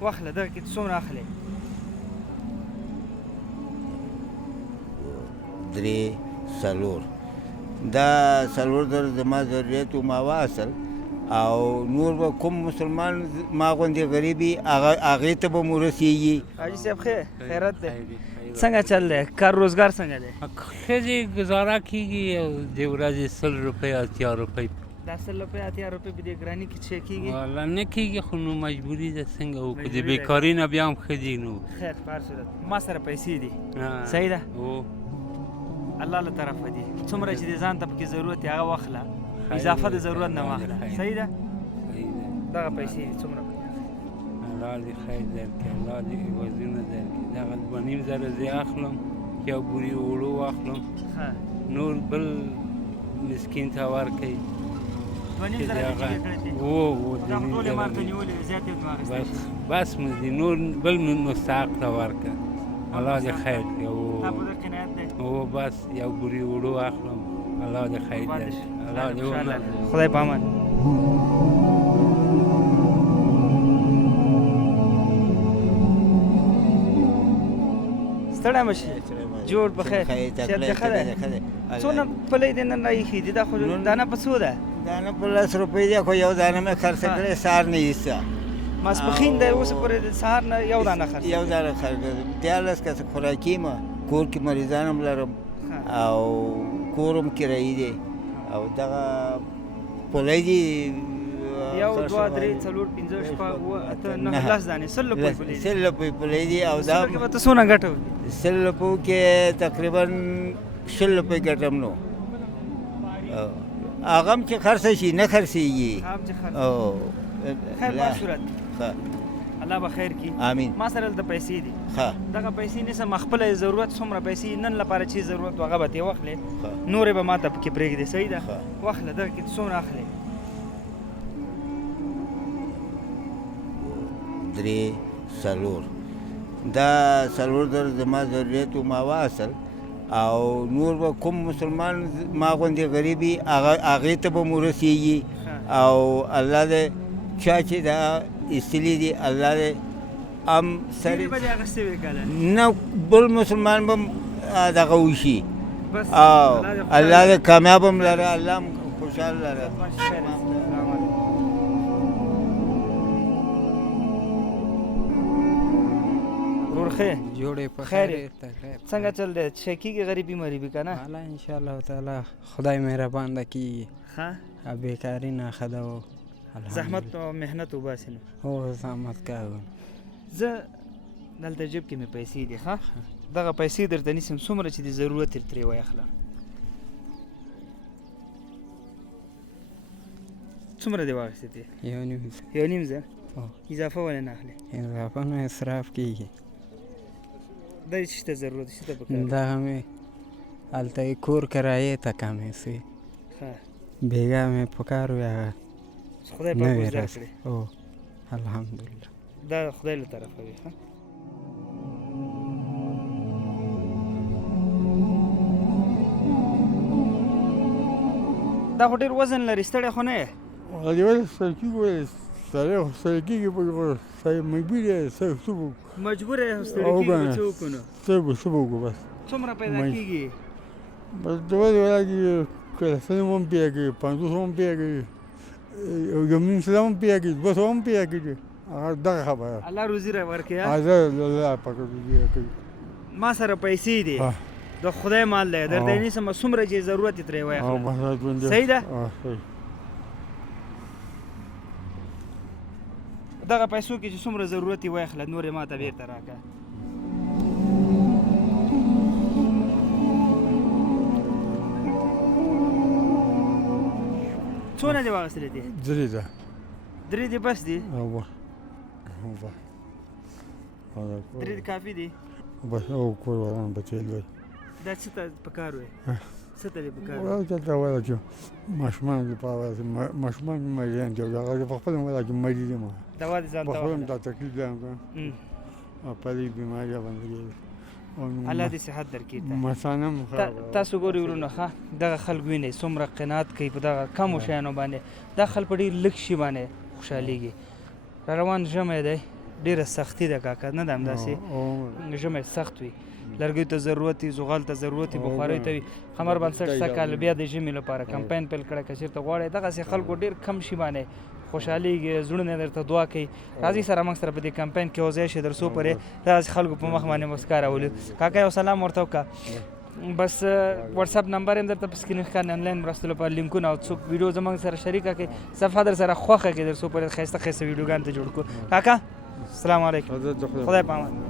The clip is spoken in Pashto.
واخله دغه کې څومره اخلې؟ 3 4 دا 4 در زما ضرورت و ما واصل او نور به کوم مسلمان ما غوندې غریبي هغې ته به مو رسېږي. حاجي صاحب خیرت دی، څنګه چل دی؟ کار روزګار څنګه دی؟ ښځې ګزاره کېږي او د ورځې 100 روپۍ 80 روپۍ. دا 100 روپۍ 80 روپۍ په دې ګراني کې څه کېږي؟ والله نه کېږي خو نو مجبوري ده څنګه وکړو، د بېکاري نه بیا هم ښځې نو. خیر په هر صورت ما سره پیسې دي، صحیح ده؟ الله له طرفه دي، څومره چې د ځان ته پکې ضرورت دی هغه واخله، اضافه د ضرورت نه واخله، صحیح ده؟ دغه پیسې دي څومره؟ الله دې خیر درکړي، الله دې عوضونه درکړي. دغه 2.5 زره زه اخلم، یو بوري اوړه واخلم، نور بل مسکین ته ورکوي. 2.5 زره چې کړی دی دا خو ټولې مار ته نیولې وې، زیات یې ونه اخیستی. بس مو دي نور بل مستحق ته ورکړه، الله دې خیر کړي. دا په دې قناعت دی؟ بس یو بوري اوړه واخلم، الله دې خیر درکړي، الله دې خدای په امان. ستړی مه شي، جوړ په خیر، صحت دې ښه دی؟ څونه پلی دې نن راایښي دي؟ دا خو دانه په څو ده؟ دانه په 10 روپۍ دی، خو یو دانه مې خرڅه کړې، سهار نه ایسته. ماسپښین دی اوس پورې د سهار نه یو دانه خرڅه؟ یو دانه خرڅه، 13 کسه خوراکي یم، کور کې مریضان هم لرم او کور هم کرایي دی او دغه پلی دي 1 2 3 4 5 6 7 8 9 10 دانې 100 روپۍ پلی دي. 100 روپۍ پلی دي او دا به ته څونه ګټه وکړې؟ 100 روپیو کې تقریبا 100 روپۍ ګټم نو هغه هم چې خرڅه شي نه خرڅېږي. خیر په صورت الله به خیر کړي. امین. ما سره دلته پیسې دي، دغه پیسې نیسم، خپله ضرورت څومره پیسې نن لپاره چې ضرورت و هغه به ترې واخلې، نورې به ما ته پکې پرېږدې، صحیح ده؟ واخله دغه کې څومره اخلې؟ 3 4 دا 4 در زما ضرورت و ما واصل او نور به کوم مسلمان ما غوندې غریبي هغې ته به مو رسېږي او الله دې چا چې دا ایستلي دي الله دې هم سره نه بل مسلمان به دغه وشي او الله دې کامیاب هم لره، الله هم خوشحال لره. ورخه جوړې په خیر څنګه چل دی؟ شکیږي غریبي مریبي که نه؟ الله انشاءالله تعالی خدای مهربان ده کېږي، ښه بېکاري نه ښه ده. زحمت او محنت وباسې نو. هو زحمت کوم. زه دلته جیب کې مې پیسې دي، ښه دغه پیسې درته نیسم، څومره چې د ضرورت یې ترې وایخله. څومره دې واخیستې دي؟ 1.5 زره. اضافه ولې نه اخلې؟ اضافه نه اصراف کېږي، دا چې ته ضرورت شي ته پکار دغه مې هلته کور کرایې ته کمې سوې، بېګا مې په کار وې هغه خدای پاک اوس درکړې. الحمدلله دا خدای له طرفه وي. ښه دا خو ډېر وزن لري، ستړی خو نه یې؟ سره کېږي مجبور یې مجبور یې ستړی کېږي به څه وکړو نو؟ څه به وکړو بس. څومره پیدا کېږي؟ بس دوه کله 100 هم پیدا کېږي، 50 هم پیدا کېږي، 1.5 هم پیدا کېږي، 200 هم پیدا کېږي. هغه دغه خبره الله روزي راورکړي. الله پاک روزي راکړي. ما سره پیسې دي، د خدای مال دی، درته یې نیسم، څومره چې ضرورت یې ترې وایخله، صحیح ده؟ دغه پیسو کې چې څومره ضرورت یې وایخله، نور یې ما ته بېرته راکړه. څونه دې واخیستلې دي؟ 3 دې بس دي؟ 3 دې کافي دي؟ بس او کور وران بچې لوی. دا څه ته پکار وې؟ څه ته دې پکار وې؟ ورته وایه چې ماشومان لپاره ماشومان مریضان دي، هغه په خپله وایه چې مریض یم، دوا دې ځان ته په خپله دا تکلیف دی او په دې بیماري باندې الله دې صحت درکړي. مثانه هم تاسو ګورئ ورونه، ښه دغه خلک وینئ څومره قناعت کوي په دغه کمو شیانو باندې. دا خلک په ډېر لږ شي باندې خوشحالېږي. را روان ژمی دی، ډېره سختي ده کاکا نه ده همداسې ژمی سخت وي لرګیو ته ضرورت وي زغال ته ضرورت وي بخاریو ته وي خمر بنسټ سږ کال بیا د ژمي لپاره کمپاین پیل کړی که چېرته غواړئ دغسې خلکو ډېر کم شي باندې خوشحالېږي زړونه درته دعا کوي راځئ سره موږ سره په دې کمپاین کې یو ځای شي تر څو پورې دغسې خلکو په مخ باندې مسکا راولي کاکا یو سلام ورته وکړه بس واتساپ نمبر هم درته په سکرین ښکاري آنلاین مرستو لپاره لینکونه او څوک ویډیو زموږ سره شریکه کړي صفحه در سره خوښه کړي تر څو پورې ښایسته ښایسته ویډیوګانو ته جوړ کړو کاکا السلام علیکم خدای پامان